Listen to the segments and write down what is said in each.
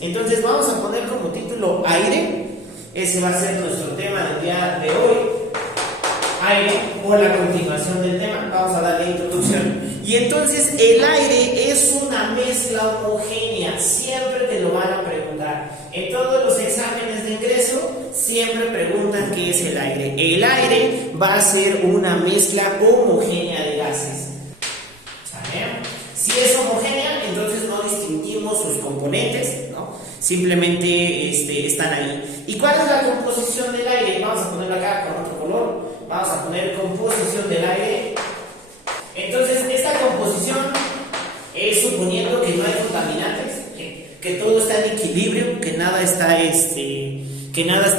Entonces vamos a poner como título aire. Ese va a ser nuestro tema del día de hoy. Aire, o la continuación del tema. Vamos a darle introducción. Y entonces el aire es una mezcla homogénea. Siempre te lo van a preguntar. En todos los exámenes de ingreso siempre preguntan qué es el aire. El aire va a ser una mezcla homogénea de gases. ¿Saben? Si es homogénea, entonces no distinguimos sus componentes, ¿no? Simplemente están ahí. ¿Y cuál es la composición del aire? Vamos a ponerlo acá con otro color. Vamos a poner composición del aire. Entonces, esta composición es suponiendo que no hay contaminantes, que todo está en equilibrio, que nada está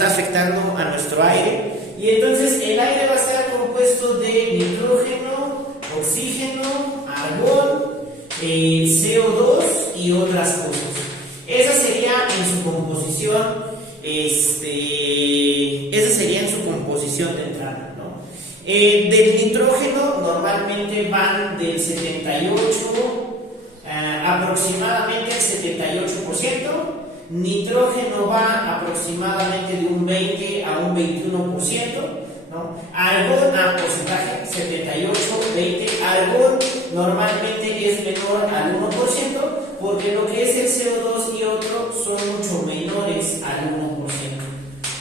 afectando a nuestro aire. Y entonces el aire va a estar compuesto de nitrógeno, oxígeno, argón, CO2 y otras cosas. Esa sería en su composición, de entrada, ¿no? Del nitrógeno normalmente van del 78 aproximadamente el 78%. Nitrógeno va aproximadamente de un 20 a un 21%, ¿no? Argón a porcentaje 78, 20. Argón normalmente es menor al 1%, porque lo que es el CO2 y otro son mucho menores al 1%,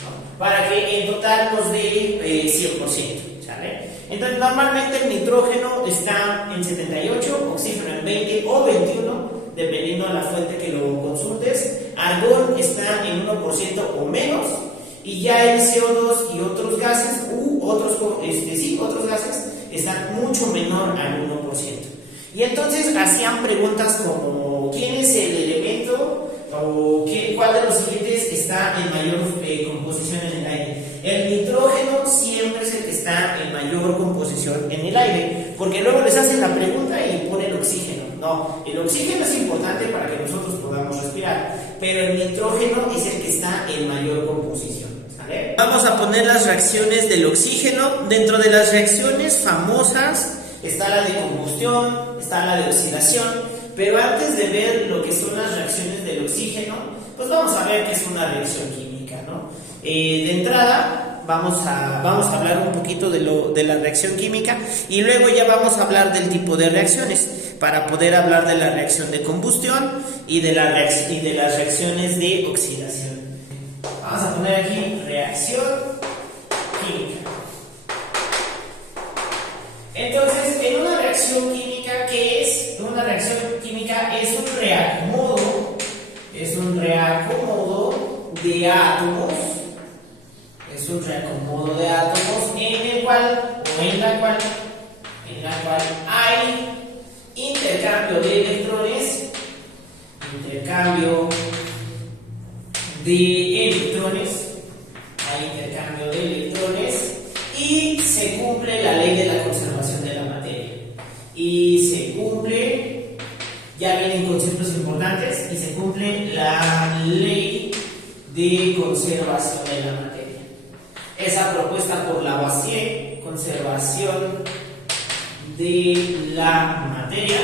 ¿no? Para que en total nos dé 100%, ¿sale? Entonces normalmente el nitrógeno está en 78, oxígeno en 20 o 21, dependiendo de la fuente que lo consultes. Argón está en 1% o menos, y ya el CO2 y otros gases otros gases están mucho menor al 1%. Y entonces hacían preguntas como ¿quién es el elemento o cuál de los siguientes está en mayor composición en el aire? El nitrógeno siempre es el que está en mayor composición en el aire, porque luego les hacen la pregunta y ponen oxígeno. No, el oxígeno es importante para que nosotros podamos respirar, pero el nitrógeno es el que está en mayor composición. ¿Vale? Vamos a poner las reacciones del oxígeno. Dentro de las reacciones famosas está la de combustión, está la de oxidación, pero antes de ver lo que son las reacciones del oxígeno, pues vamos a ver qué es una reacción química, ¿no? De entrada vamos a hablar un poquito de la reacción química, y luego ya vamos a hablar del tipo de reacciones para poder hablar de la reacción de combustión y de las reacciones de oxidación. Vamos a poner aquí reacción química. Entonces, en una reacción química, ¿qué es? Una reacción química es un reacomodo de átomos. Es un reacomodo de átomos en el cual, o en la cual hay intercambio de electrones, y se cumple la ley de la conservación de la materia. Y se cumple, ya vienen conceptos importantes, y se cumple la ley de conservación de la materia. Esa propuesta por Lavoisier, conservación de la materia.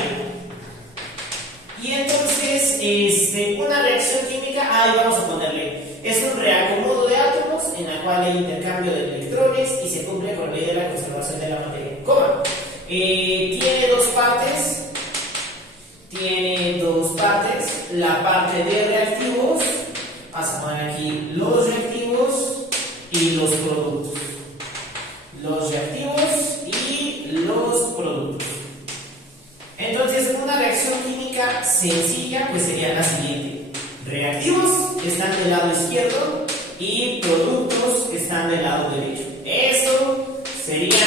Y entonces, una reacción química, ahí vamos a ponerle, es un reacomodo de átomos en la cual hay intercambio de electrones y se cumple con la ley de la conservación de la materia. ¿Cómo? Tiene dos partes. La parte de reactivos, vamos a poner aquí los reactivos y los productos. Los reactivos y los productos. Entonces, una reacción química sencilla pues sería la siguiente: reactivos que están del lado izquierdo y productos que están del lado derecho. Eso sería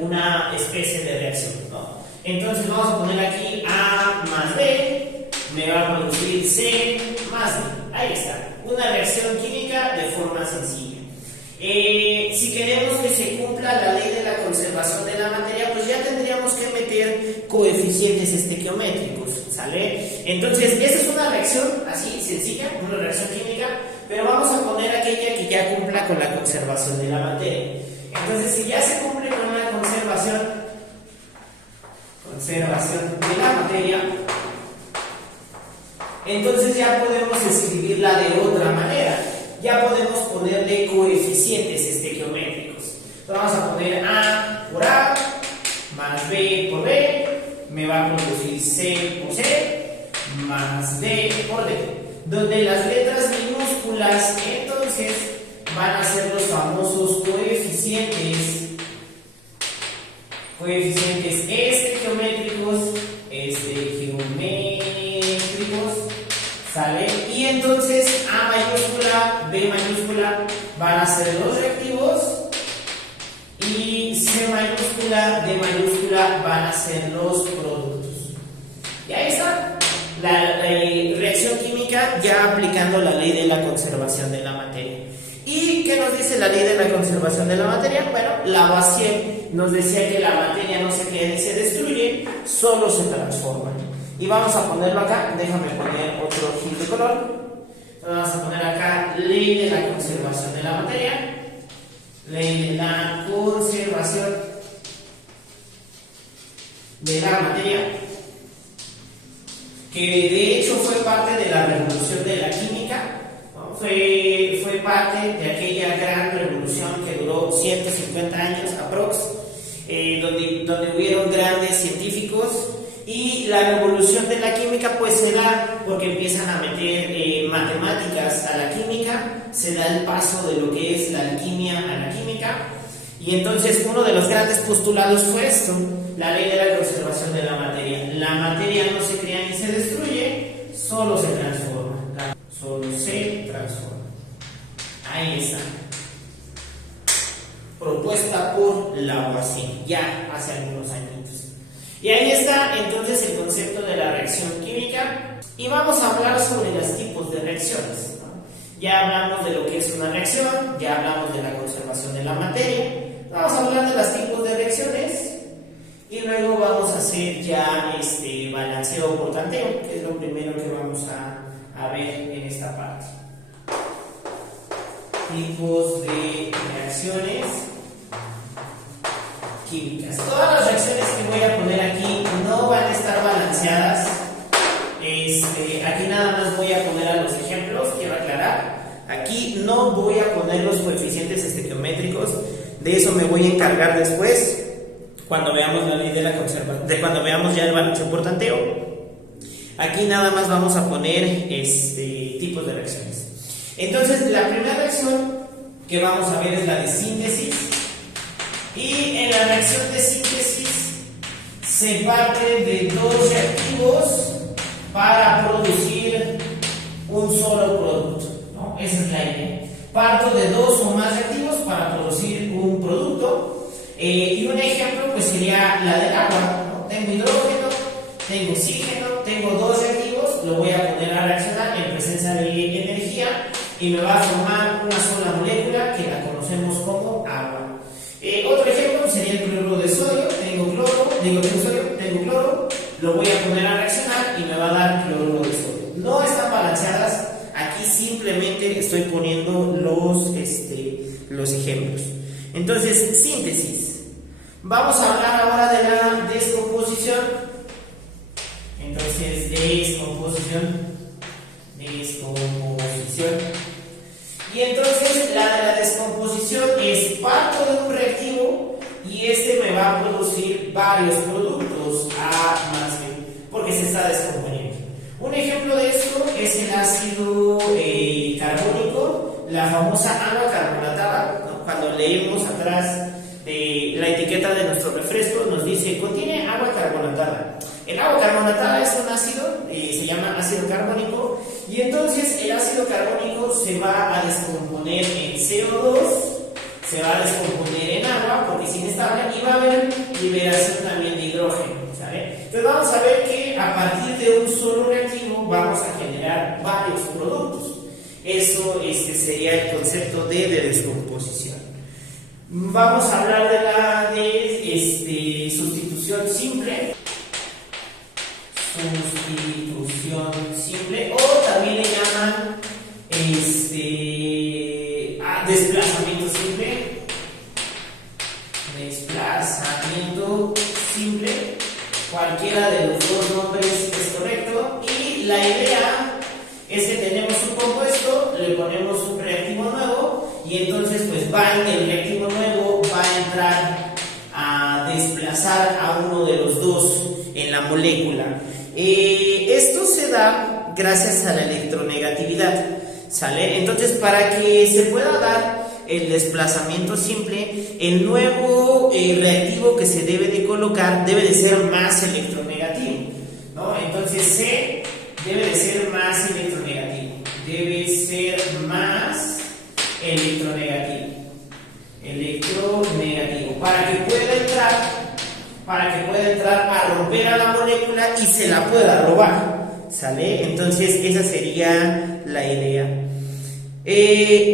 una especie de reacción, ¿no? Entonces vamos a poner aquí A más B, me va a producir C más D. Ahí está, una reacción química de forma sencilla. Si queremos que se cumpla la ley de la conservación de la materia, pues ya tendríamos que meter coeficientes estequiométricos, ¿sale? Entonces, esa es una reacción así sencilla, una reacción química, pero vamos a poner aquella que ya cumpla con la conservación de la materia. Entonces, si ya se cumple con la conservación de la materia, entonces ya podemos escribirla de otra manera. Ya podemos ponerle coeficientes estequiométricos. Entonces vamos a poner A por A más B por B, me va a producir C por C más D por D, donde las letras minúsculas entonces van a ser los famosos coeficientes estequiométricos, ¿sale? Y entonces A mayúscula, B mayúscula van a ser los reactivos y C mayúscula, D mayúscula van a ser los productos. Y ahí está la reacción química, ya aplicando la ley de la conservación de la materia. ¿Y qué nos dice la ley de la conservación de la materia? Bueno, Lavoisier nos decía que la materia no se crea ni se destruye, solo se transforma. Y vamos a ponerlo acá, déjame poner otro hit de color. Vamos a poner acá ley de la conservación de la materia. Ley de la conservación de la materia, que de hecho fue parte de la revolución de la química, ¿no? Fue parte de aquella gran revolución que duró 150 años aprox, donde hubieron grandes científicos. Y la revolución de la química pues se da porque empiezan a meter matemáticas a la química, se da el paso de lo que es la alquimia a la química, y entonces uno de los grandes postulados fue esto, la ley de la conservación de la materia. La materia no se crea ni se destruye, solo se transforma. Solo se transforma. Ahí está. Propuesta por Lavoisier, ya hace algunos añitos. Y ahí está entonces el concepto de la reacción química. Y vamos a hablar sobre los tipos de reacciones, ¿no? Ya hablamos de lo que es una reacción, ya hablamos de la conservación de la materia. Vamos a hablar de los tipos de reacciones y luego vamos a hacer ya balanceo por tanteo, que es lo primero que vamos a ver en esta parte. Tipos de reacciones químicas. Todas las reacciones que voy a poner aquí no van a estar balanceadas. Aquí nada más voy a poner a los ejemplos, quiero aclarar. Aquí no voy a poner los coeficientes estequiométricos, de eso me voy a encargar después, cuando veamos la ley de la conservación, cuando veamos ya el balanceo por tanteo. Aquí nada más vamos a poner tipos de reacciones. Entonces, la primera reacción que vamos a ver es la de síntesis. Y en la reacción de síntesis se parte de dos reactivos para producir un solo producto, ¿no? Esa es la idea. Parto de dos o más reactivos para producir un producto. Y un ejemplo pues sería la del agua, ¿no? Tengo hidrógeno, tengo oxígeno, tengo dos reactivos, lo voy a poner a reaccionar en presencia de energía y me va a formar una sola molécula que la conocemos como agua. Otro ejemplo sería el cloruro de sodio. Tengo cloro, lo voy a poner a reaccionar y me va a dar cloruro de sodio. No están balanceadas, aquí simplemente estoy poniendo los ejemplos. Entonces, síntesis. Vamos a hablar ahora de la descomposición. Entonces, descomposición. Y entonces la de la descomposición es parto de un reactivo y me va a producir varios productos A más B, porque se está descomponiendo. Un ejemplo de esto es el ácido carbónico, la famosa agua carbonatada, ¿no? Cuando leemos atrás de la etiqueta de nuestro refresco nos dice contiene agua carbonatada. El agua carbonatada es un ácido, se llama ácido carbónico, y entonces el ácido carbónico se va a descomponer en CO2, se va a descomponer en agua porque es inestable y va a haber liberación también de hidrógeno, ¿sabe? Entonces vamos a ver que a partir de un solo reactivo vamos a generar varios productos. Eso sería el concepto de descomposición. Vamos a hablar de la sustitución simple. Sustitución simple, o también le llaman desplazamiento simple. Desplazamiento simple. Cualquiera de los dos nombres es correcto. Y la idea molécula. Esto se da gracias a la electronegatividad, ¿sale? Entonces, para que se pueda dar el desplazamiento simple, el nuevo reactivo que se debe de colocar debe de ser más electronegativo, ¿no? Entonces C debe de ser más electronegativo, debe ser más electronegativo, para que pueda entrar a romper a la molécula y se la pueda robar, ¿sale? Entonces esa sería la idea.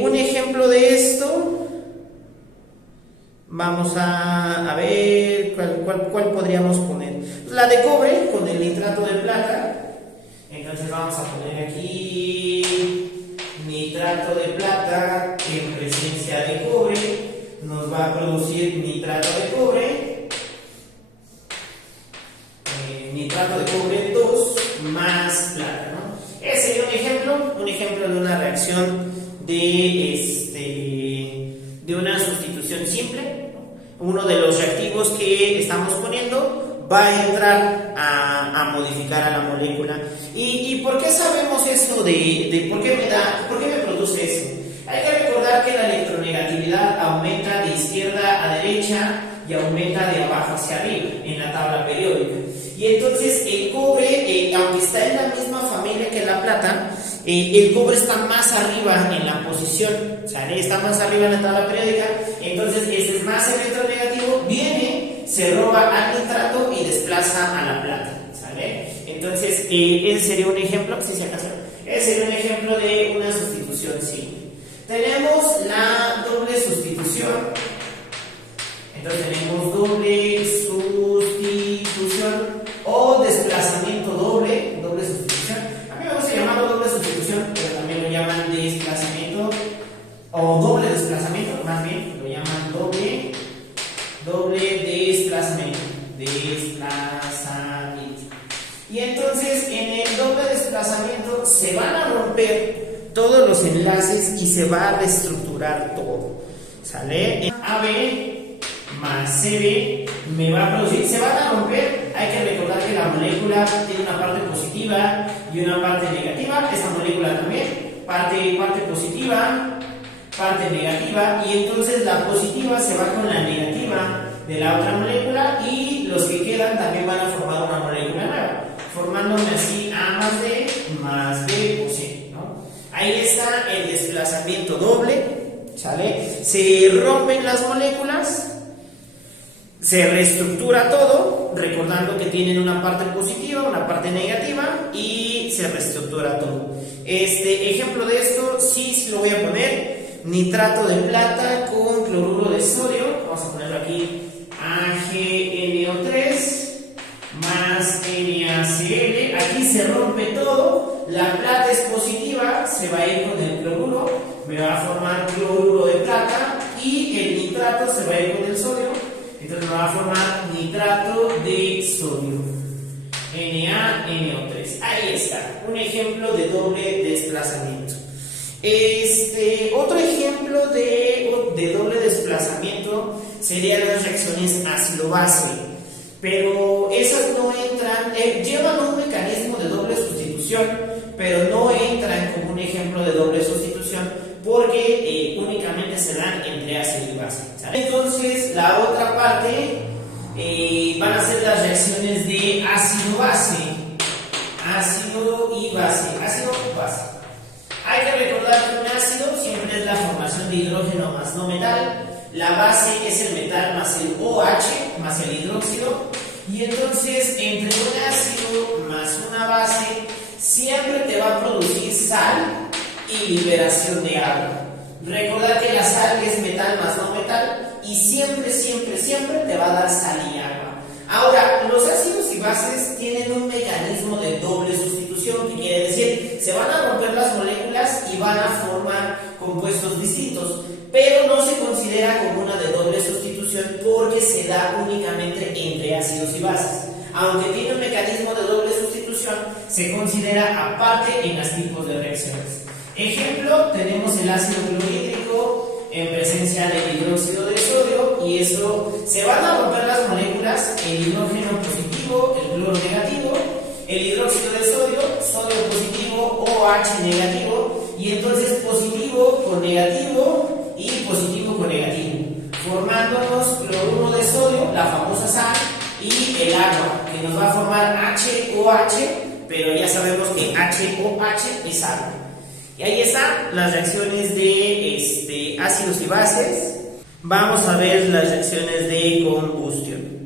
Un ejemplo de esto, vamos a ver cuál podríamos poner. La de cobre con el nitrato de plata. Entonces vamos a poner aquí nitrato de plata en presencia de cobre, nos va a producir nitrato de cobre. Nitrato de cobre 2 más plata, ¿no? Ese sería un ejemplo de una reacción de una sustitución simple, ¿no? Uno de los reactivos que estamos poniendo va a entrar a modificar a la molécula. ¿Y por qué sabemos esto de por qué me produce eso? Hay que recordar que la electronegatividad aumenta de izquierda a derecha y aumenta de abajo hacia arriba en la tabla periódica. Y entonces el cobre, aunque está en la misma familia que la plata, el cobre está más arriba en la posición, ¿sale? Está más arriba en la tabla periódica, entonces este es más electronegativo, viene, se roba al nitrato y desplaza a la plata, ¿sale? Entonces ese sería un ejemplo, si se acaso, ese sería un ejemplo de una sustitución simple. Tenemos la doble sustitución. Entonces tenemos doble sustitución o desplazamiento doble sustitución. A mí me gusta llamarlo doble sustitución, pero también lo llaman desplazamiento o doble desplazamiento, más bien lo llaman doble desplazamiento. Y entonces en el doble desplazamiento se van a romper todos los enlaces y se va a reestructurar todo, ¿sale? AB más CB me va a producir, se van a romper. Hay que recordar que la molécula tiene una parte positiva y una parte negativa. Esta molécula también, parte positiva, parte negativa, y entonces la positiva se va con la negativa de la otra molécula y los que quedan también van a formar una molécula nueva, formándome así A más B o C, ¿no? Ahí está el desplazamiento doble, ¿sale? Se rompen las moléculas, se reestructura todo, recordando que tienen una parte positiva, una parte negativa, y se reestructura todo. Ejemplo de esto, sí lo voy a poner: nitrato de plata con cloruro de sodio. Vamos a ponerlo aquí: AgNO3 más NaCl. Aquí se rompe todo, la plata es positiva, se va a ir con el cloruro, me va a formar cloruro de plata, y el nitrato se va a ir con el sodio, entonces me va a formar nitrato de sodio, NaNO3. Ahí está, un ejemplo de doble desplazamiento. Otro ejemplo de doble desplazamiento serían las reacciones ácido-base, pero esas no entran, llevan un mecanismo de doble sustitución, pero no entran como un ejemplo de doble sustitución porque únicamente se dan entre ácido y base, ¿sale? Entonces la otra parte van a ser las reacciones de ácido-base, ácido y base, ácido-base. Hay que recordar que un ácido siempre es la formación de hidrógeno más no metal, la base es el metal más el OH más el hidróxido, y entonces entre un ácido más una base siempre te va a producir sal y liberación de agua. Recordar que la sal es metal más no metal y siempre te va a dar sal y agua. Ahora, los ácidos y bases tienen un mecanismo de doble sustitución, que quiere decir, se van a romper las moléculas y van a formar compuestos distintos, pero no se considera como una de doble sustitución porque se da únicamente entre ácidos y bases. Aunque tiene un mecanismo de doble sustitución, se considera aparte en los tipos de reacciones. Ejemplo, tenemos el ácido clorhídrico en presencia del hidróxido de sodio, y eso se van a romper las moléculas, el hidrógeno positivo, el cloro negativo, el hidróxido de sodio, sodio positivo, OH negativo, y entonces positivo con negativo y positivo con negativo, formándonos cloruro de sodio, la famosa sal, y el agua, que nos va a formar HOH, pero ya sabemos que HOH es agua. Y ahí están las reacciones de ácidos y bases. Vamos a ver las reacciones de combustión.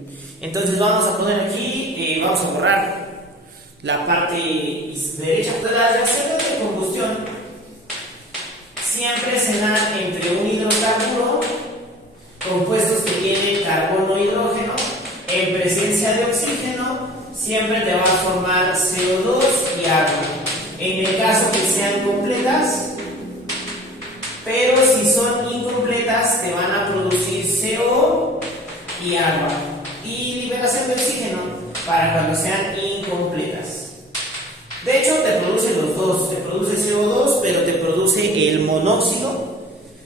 Entonces vamos a poner aquí, vamos a borrar la parte derecha. Las reacciones de combustión siempre se dan entre un hidrocarburo, compuestos que tienen carbono e hidrógeno, en presencia de oxígeno, siempre te va a formar CO2 y agua. En el caso que sean completas, pero si son incompletas, te van a producir CO y agua. Y liberación de oxígeno para cuando sean incompletas. De hecho, te produce los dos, te produce CO2, pero te produce el monóxido.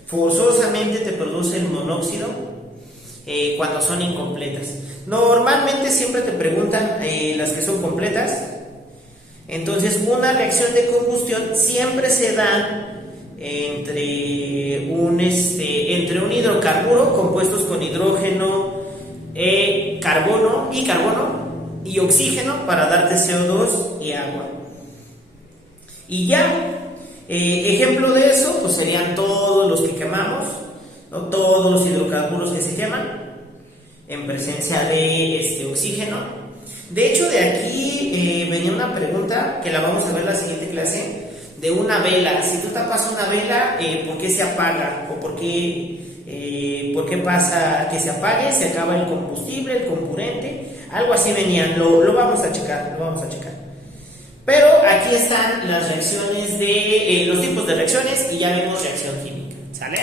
Forzosamente te produce el monóxido cuando son incompletas. Normalmente siempre te preguntan las que son completas. Entonces, una reacción de combustión siempre se da entre un hidrocarburo, compuestos con hidrógeno, carbono y oxígeno para darte CO2 y agua. Y ya, ejemplo de eso, pues serían todos los que quemamos, ¿no? Todos los hidrocarburos que se queman en presencia de oxígeno. De hecho, de aquí venía una pregunta que la vamos a ver en la siguiente clase, de una vela. Si tú tapas una vela, ¿por qué se apaga? ¿O por qué pasa que se apague? Se acaba el combustible, el comburente, algo así venía. Lo vamos a checar, Pero aquí están las reacciones los tipos de reacciones y ya vemos reacción química. ¿Sale?